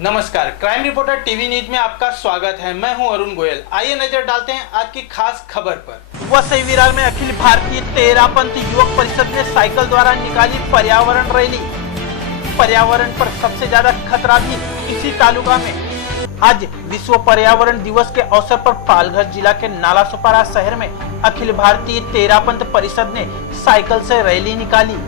नमस्कार, crime reporter TV news में आपका स्वागत है। मैं हूं अरुण गोयल। आइए नजर डालते हैं आज की खास खबर पर। वसई विरार में अखिल भारतीय तेरापंथी युवक परिषद ने साइकिल द्वारा निकाली पर्यावरण रैली। पर्यावरण पर सबसे ज्यादा खतरा भी इसी तालुका में। आज विश्व पर्यावरण दिवस के अवसर पर पालघर जिला के नालासोपारा शहर में अखिल भारतीय तेरापंथ परिषद ने साइकिल से रैली निकाली।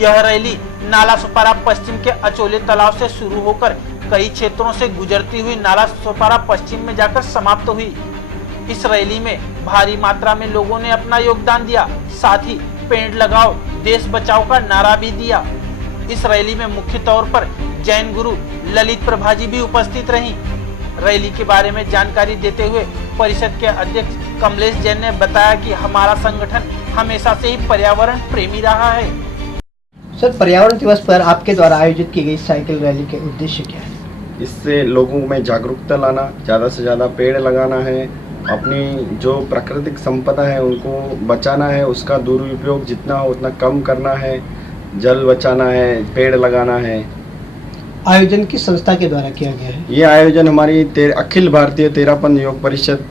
यह रैली नालासोपारा पश्चिम के अचोले तालाब से शुरू होकर कई क्षेत्रों से गुजरती हुई नालासोपारा पश्चिम में जाकर समाप्त हुई। इस रैली में भारी मात्रा में लोगों ने अपना योगदान दिया, साथ ही पेड़ लगाओ देश बचाओ का नारा भी दिया। इस रैली में मुख्य तौर पर जैन गुरु ललित प्रभा जी भी उपस्थित रहीं। रैली के बारे में जानकारी देते हुए परिषद के अध्यक्ष कमलेश जैन ने बताया कि हमारा संगठन हमेशा से ही पर्यावरण प्रेमी रहा है। सर, पर्यावरण दिवस पर आपके द्वारा आयोजित की गई साइकिल रैली के उद्देश्य क्या है? इससे लोगों में जागरूकता लाना, ज़्यादा से ज़्यादा पेड़ लगाना है, अपनी जो प्राकृतिक संपदा है उनको बचाना है, उसका दुरुपयोग जितना हो उतना कम करना है, जल बचाना है, पेड़ लगाना है। आयोजन किस संस्था के द्वारा किया गया है? ये आयोजन हमारी अखिल भारतीय तेरापंथ युवक परिषद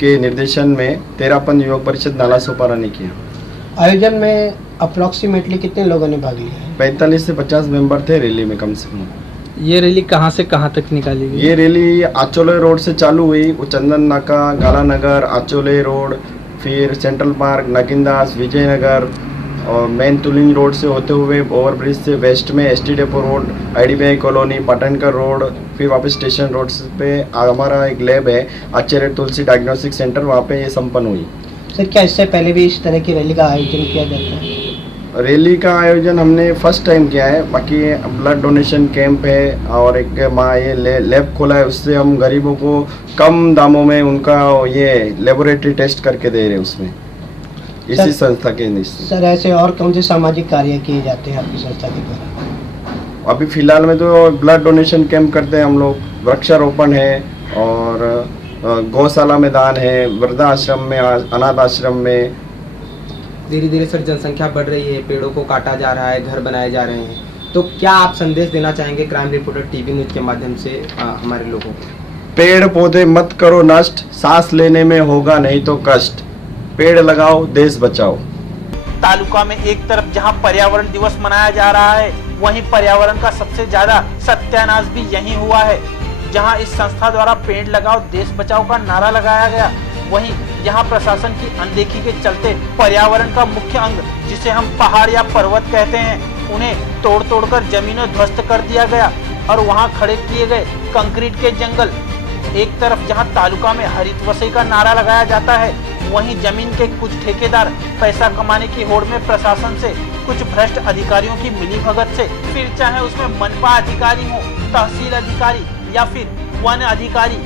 के निर्देशन में तेरापंथ युवक परिषद नालासोपारा ने किया। आयोजन में अप्रोक्सीमेटली कितने लोगों ने भाग लिया है? 45 से 50 मेंबर थे रैली में कम से कम। ये रैली कहाँ से कहाँ तक निकाली गई? ये रैली आचोले रोड से चालू हुई, चंदन नाका, गालानगर, आचोले रोड, फिर सेंट्रल पार्क, नगिनदास, विजयनगर और मेन तुलिंग रोड से होते हुए ओवरब्रिज से वेस्ट में ST depot road, IDBI colony, Patankar road, फिर वापस स्टेशन रोड पे हमारा एक लैब है आचार्य तुलसी डायग्नोस्टिक सेंटर, वहाँ पे ये संपन्न हुई। सर, क्या इससे पहले भी इस तरह की रैली का आयोजन किया जाता है? रैली का आयोजन हमने फर्स्ट टाइम किया है। बाकी ब्लड डोनेशन कैंप है और एक ये लैब खोला है, उससे हम गरीबों को कम दामों में उनका ये लेबोरेटरी टेस्ट करके दे रहे हैं उसमें, इसी संस्था के निश्चित। सर, ऐसे और कौन से सामाजिक कार्य किए जाते हैं आपकी संस्था के द्वारा? अभी फिलहाल में तो ब्लड डोनेशन कैंप करते हैं हम लोग, वृक्षारोपण है और गौशाला में दान है, वृद्धाश्रम में, अनाथ आश्रम में। धीरे धीरे सर जनसंख्या बढ़ रही है, पेड़ों को काटा जा रहा है, घर बनाए जा रहे हैं, तो क्या आप संदेश देना चाहेंगे क्राइम रिपोर्टर टीवी न्यूज के माध्यम से हमारे लोगों को? पेड़ पौधे मत करो नष्ट, सांस लेने में होगा नहीं तो कष्ट, पेड़ लगाओ देश बचाओ। तालुका में एक तरफ जहां पर्यावरण दिवस मनाया जा रहा है, वहीं पर्यावरण का सबसे ज्यादा सत्यानाश भी यहीं हुआ है। जहां इस संस्था द्वारा पेड़ लगाओ देश बचाओ का नारा लगाया गया, वहीं यहाँ प्रशासन की अनदेखी के चलते पर्यावरण का मुख्य अंग, जिसे हम पहाड़ या पर्वत कहते हैं, उन्हें तोड़ तोड़कर जमीनों ध्वस्त कर दिया गया और वहाँ खड़े किए गए कंक्रीट के जंगल। एक तरफ जहाँ तालुका में हरित वसई का नारा लगाया जाता है, वहीं जमीन के कुछ ठेकेदार पैसा कमाने की होड़ में प्रशासन से, कुछ भ्रष्ट अधिकारियों की मिलीभगत से, फिर चाहे उसमें मनपा अधिकारी हो, तहसील अधिकारी या फिर वन अधिकारी,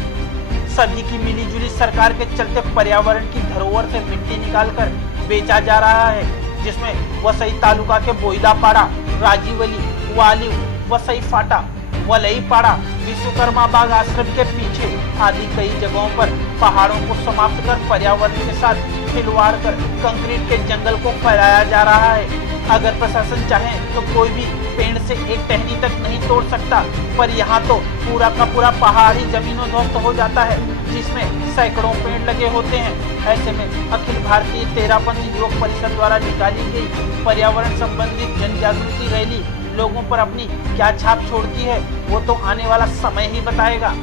सभी की मिलीजुली सरकार के चलते पर्यावरण की धरोहर से मिट्टी निकालकर बेचा जा रहा है, जिसमें वसई तालुका के बोइलापाड़ा, राजीवली, वालिव, वसई फाटा, वलईपाड़ा, विश्वकर्मा बाग आश्रम के पीछे आदि कई जगहों पर पहाड़ों को समाप्त कर पर्यावरण के साथ खिलवाड़ कर कंक्रीट के जंगल को फैलाया जा रहा है। अगर प्रशासन चाहे तो कोई भी पेड़ से एक टहनी तक नहीं तोड़ सकता, पर यहाँ तो पूरा का पूरा पहाड़ी जमीनों ध्वस्त हो जाता है, जिसमें सैकड़ों पेड़ लगे होते हैं। ऐसे में अखिल भारतीय तेरापंथी युवक परिषद द्वारा निकाली गई पर्यावरण संबंधित जन जागृति रैली लोगों पर अपनी क्या छाप छोड़ती है, वो तो आने वाला समय ही बताएगा।